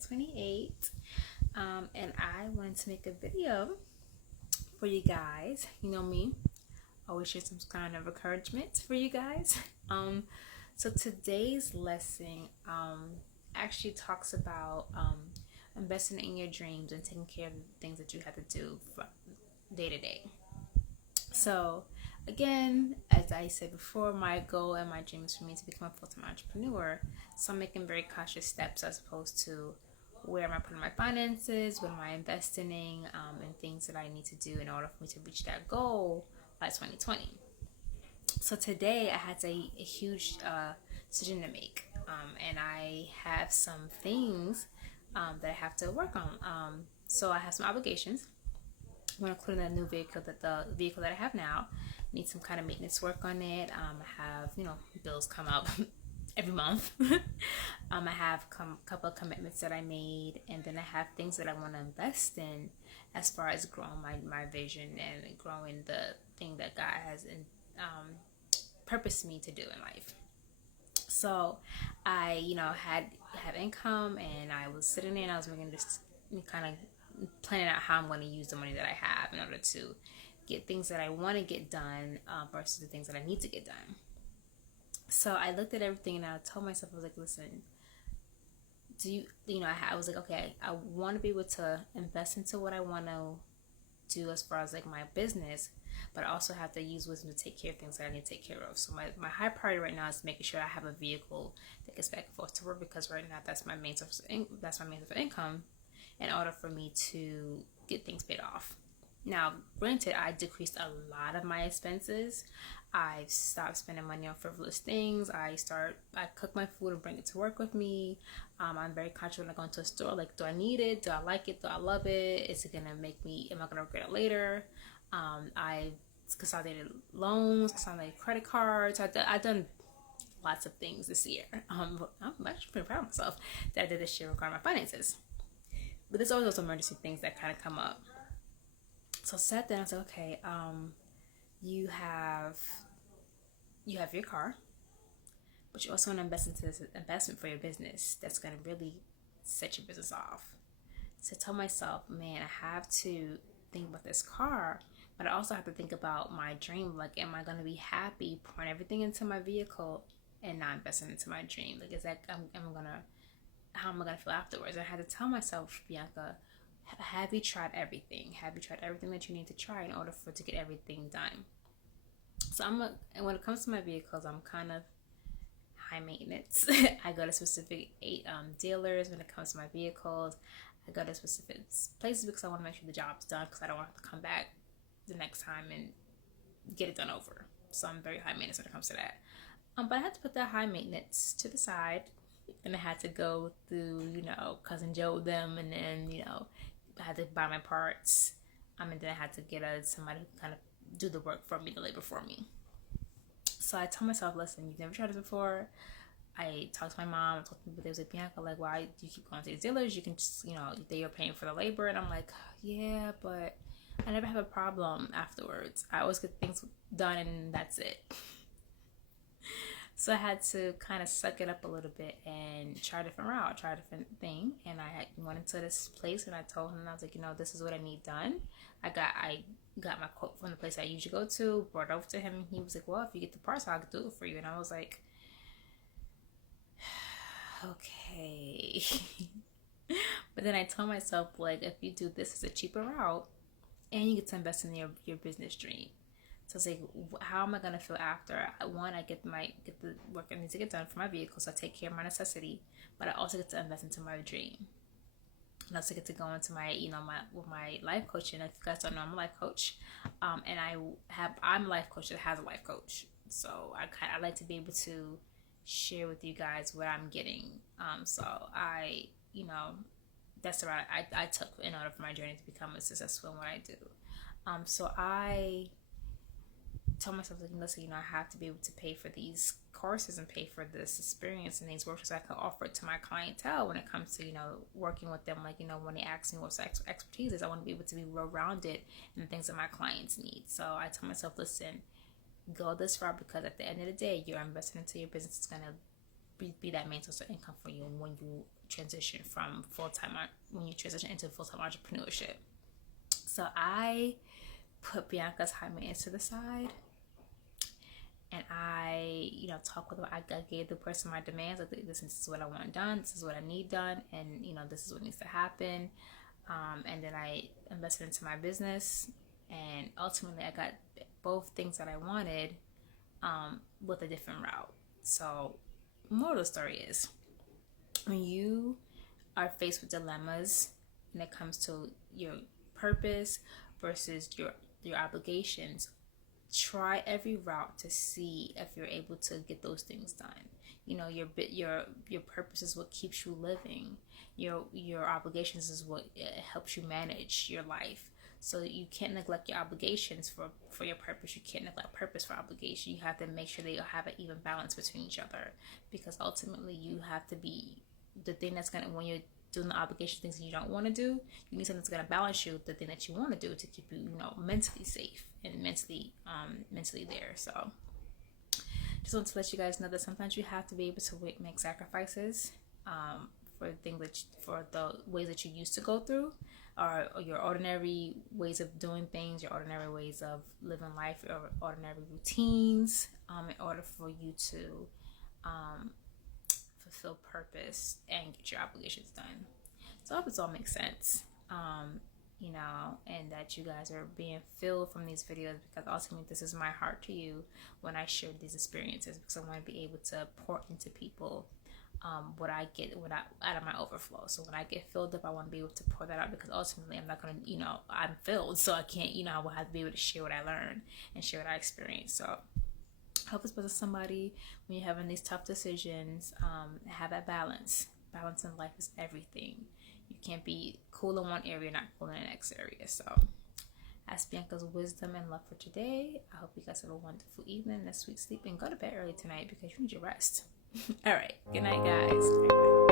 28, and I wanted to make a video for you guys. You know me, always share some kind of encouragement for you guys. So today's lesson actually talks about investing in your dreams and taking care of the things that you have to do from day to day. So again, as I said before, my goal and my dream is for me to become a full-time entrepreneur. So I'm making very cautious steps as opposed to where am I putting my finances, what am I investing in, and things that I need to do in order for me to reach that goal by 2020. So today I had a huge decision to make, and I have some things that I have to work on. So I have some obligations. I'm including a new vehicle, the vehicle that I have now needs some kind of maintenance work on it. I have, bills come up every month. I have a couple of commitments that I made, and then I have things that I want to invest in as far as growing my vision and growing the thing that God has purposed me to do in life. So I, had income, and I was sitting there and I was making this kind of planning out how I'm going to use the money that I have in order to get things that I want to get done versus the things that I need to get done. So I looked at everything and I told myself, I was like, listen, I was like, okay, I want to be able to invest into what I want to do as far as like my business, but I also have to use wisdom to take care of things that I need to take care of. So my high priority right now is making sure I have a vehicle that gets back and forth to work, because right now that's my main source of income in order for me to get things paid off. Now, granted, I decreased a lot of my expenses. I've stopped spending money on frivolous things. I cook my food and bring it to work with me. I'm very conscious when I go into a store. Like, do I need it? Do I like it? Do I love it? Is it gonna am I gonna regret it later? I consolidated loans, consolidated credit cards. I've done lots of things this year. I'm actually pretty proud of myself that I did this year regarding my finances. But there's always those emergency things that kind of come up. So I sat there and I said, okay, you have your car, but you also want to invest into this investment for your business that's going to really set your business off. So I told myself, man, I have to think about this car, but I also have to think about my dream. Like, am I going to be happy pouring everything into my vehicle and not investing into my dream? Like, is that how am I going to feel afterwards? I had to tell myself, Bianca, have you tried everything? Have you tried everything that you need to try in order to get everything done? So when it comes to my vehicles, I'm kind of high maintenance. I go to specific dealers when it comes to my vehicles. I go to specific places because I want to make sure the job's done, because I don't want to have to come back the next time and get it done over. So I'm very high maintenance when it comes to that. But I had to put that high maintenance to the side, and I had to go through, Cousin Joe them, and then, I had to buy my parts, and then I had to get somebody who kind of do the work for me, the labor for me. So I told myself, listen, you've never tried this before. I talked to my mom, I talked to people, they was like, Bianca, like, why do you keep going to these dealers? You can just, they are paying for the labor. And I'm like, yeah, but I never have a problem afterwards. I always get things done, and that's it. So I had to kind of suck it up a little bit and try a different route, try a different thing. And I went into this place, and I told him, I was like, this is what I need done. I got my quote from the place I usually go to, brought it over to him, and he was like, well, if you get the parts, I'll do it for you. And I was like, okay. But then I told myself, like, if you do this as a cheaper route, and you get to invest in your business dream. So it's like, how am I gonna feel after? One, I get the work I need to get done for my vehicle, so I take care of my necessity, but I also get to invest into my dream. And I also get to go into with my life coaching. If you guys don't know, I'm a life coach, and I'm a life coach that has a life coach. So I like to be able to share with you guys what I'm getting. So I, that's the route I took in order for my journey to become successful in what I do. So I told myself, like, listen, I have to be able to pay for these courses and pay for this experience and these workshops I can offer to my clientele when it comes to, working with them. Like, when they ask me what expertise is, I want to be able to be well-rounded in the things that my clients need. So I told myself, listen, go this route, because at the end of the day, you're investing into your business. It's going to be that main source of income for you when you transition from when you transition into full-time entrepreneurship. So I put Bianca's high maintenance to the side, and I, talk with her. I gave the person my demands. Like, this is what I want done. This is what I need done, and this is what needs to happen. And then I invested into my business, and ultimately I got both things that I wanted, with a different route. So, moral of the story is, when you are faced with dilemmas when it comes to your purpose versus your obligations, try every route to see if you're able to get those things done. Your purpose is what keeps you living. Your obligations is what helps you manage your life. So you can't neglect your obligations for your purpose. You can't neglect purpose for obligation. You have to make sure that you have an even balance between each other, because ultimately you have to be the thing that's gonna, when you're doing the obligation things that you don't want to do, you need something that's gonna balance you the thing that you want to do to keep you, mentally safe and mentally there. So just want to let you guys know that sometimes you have to be able to make sacrifices, for the ways that you used to go through, or your ordinary ways of doing things, your ordinary ways of living life, your ordinary routines, in order for you to fulfill purpose and get your obligations done. So I hope this all makes sense, and that you guys are being filled from these videos, because ultimately this is my heart to you when I share these experiences, because I want to be able to pour into people what I get out of my overflow. So when I get filled up, I want to be able to pour that out, because ultimately I'm not going to, I'm filled, so I can't, I will have to be able to share what I learned and share what I experienced. So help us with somebody when you're having these tough decisions. Have that balance. Balance in life is everything. You can't be cool in one area, not cool in the next area. So that's Bianca's wisdom and love for today. I hope you guys have a wonderful evening, a sweet sleep, and go to bed early tonight because you need your rest. All right. Good night, guys. Bye.